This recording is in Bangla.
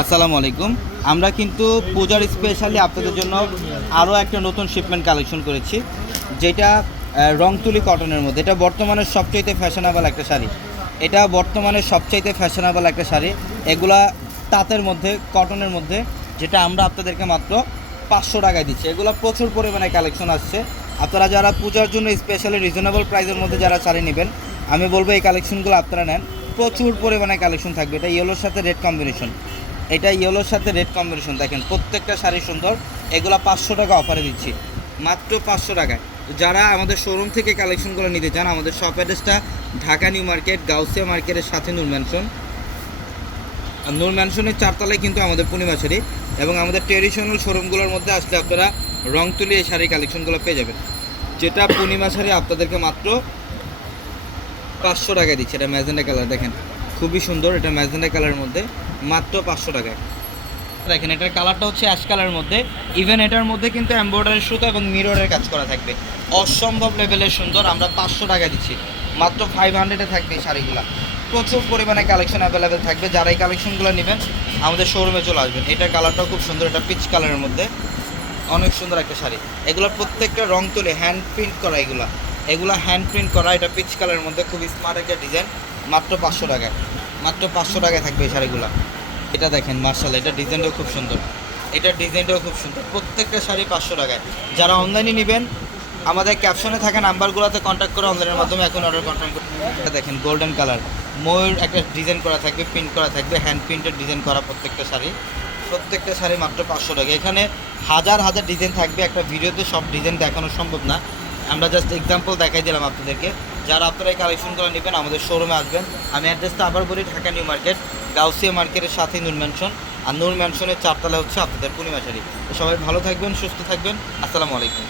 আসসালামু আলাইকুম। আমরা কিন্তু পূজার স্পেশালি আপনাদের জন্য আরও একটা নতুন শিপমেন্ট কালেকশন করেছি, যেটা রংতুলি কটনের মধ্যে। এটা বর্তমানে সবচাইতে ফ্যাশনেবল একটা শাড়ি। এটা বর্তমানে সবচাইতে ফ্যাশনেবল একটা শাড়ি। এগুলা তাঁতের মধ্যে, কটনের মধ্যে, যেটা আমরা আপনাদেরকে মাত্র 500 টাকায় দিচ্ছি। এগুলো প্রচুর পরিমাণে কালেকশন আসছে। আপনারা যারা পূজার জন্য স্পেশালি রিজনেবল প্রাইসের মধ্যে যারা শাড়ি নেবেন, আমি বলবো এই কালেকশনগুলো আপনারা নেন। প্রচুর পরিমাণে কালেকশন থাকবে। এটা ইয়েলোর সাথে রেড কম্বিনেশন, এটা ইয়েলোর সাথে রেড কম্বিনেশন। দেখেন প্রত্যেকটা শাড়ি সুন্দর। এগুলো 500 টাকা অফারে দিচ্ছি, মাত্র 500 টাকায়। যারা আমাদের শোরুম থেকে কালেকশনগুলো নিতে চান, আমাদের শপ অ্যাড্রেসটা ঢাকা নিউ মার্কেট, গাউসিয়া মার্কেটের সাথে নূর ম্যানশন। নূর ম্যানশনের 4 তলায় কিন্তু আমাদের পূর্ণিমা শাড়ি, এবং আমাদের ট্রেডিশনাল শোরুমগুলোর মধ্যে আসলে আপনারা রং তুলি এই শাড়ির কালেকশনগুলো পেয়ে যাবেন, যেটা পূর্ণিমা শাড়ি আপনাদেরকে মাত্র 500 টাকায় দিচ্ছে। এটা ম্যাজেন্ডা কালার, দেখেন খুবই সুন্দর। এটা ম্যাজেন্ডা কালারের মধ্যে মাত্র 500 টাকায়। দেখেন এটার কালারটা হচ্ছে অ্যাশ কালারের মধ্যে। ইভেন এটার মধ্যে কিন্তু এমব্রয়ডারি সুতো এবং মিররের কাজ করা থাকবে, অসম্ভব লেভেলের সুন্দর। আমরা 500 টাকা দিচ্ছি, মাত্র 500-এ থাকবে এই শাড়িগুলো। প্রচুর পরিমাণে কালেকশন অ্যাভেলেবেল থাকবে। যারা এই কালেকশনগুলো নেবেন আমাদের শোরুমে চলে আসবেন। এটার কালারটাও খুব সুন্দর, এটা পিচ কালারের মধ্যে, অনেক সুন্দর একটা শাড়ি। এগুলো প্রত্যেকটা রং তুলে হ্যান্ড প্রিন্ট করা, এগুলো হ্যান্ড প্রিন্ট করা। এটা পিচ কালারের মধ্যে খুব স্মার্ট একটা ডিজাইন, মাত্র 500 টাকায়। মাত্র 500 টাকায় থাকবে এই শাড়িগুলো। এটা দেখেন মার্শাল্লাহ, এটা ডিজাইনটাও খুব সুন্দর, এটার ডিজাইনটাও খুব সুন্দর। প্রত্যেকটা শাড়ি 500 টাকায়। যারা অনলাইনে নেবেন আমাদের ক্যাপশনে থাকা নাম্বারগুলোতে কন্ট্যাক্ট করে অনলাইনের মাধ্যমে এখন অর্ডার কনফার্ম করুন। এটা দেখেন গোল্ডেন কালার, ময়ূর একটা ডিজাইন করা থাকবে, প্রিন্ট করা থাকবে, হ্যান্ড প্রিন্টেড ডিজাইন করা প্রত্যেকটা শাড়ি মাত্র 500 টাকা। এখানে হাজার হাজার ডিজাইন থাকবে, একটা ভিডিওতে সব ডিজাইন দেখানো সম্ভব না, আমরা জাস্ট এক্সাম্পল দেখাই দিলাম আপনাদেরকে। যারা আপনারা এই কালেকশনগুলো নেবেন আমাদের শোরুমে আসবেন। আমি অ্যাড্রেসটা আবার বলি, ঢাকা নিউ মার্কেট, গাউসিয়া মার্কেটের সাথে নূর ম্যানশন, আর নূর ম্যানশনের 4 তলায় হচ্ছে আপনাদের পূর্ণিমা শাড়ি। সবাই ভালো থাকবেন, সুস্থ থাকবেন। আসসালামু আলাইকুম।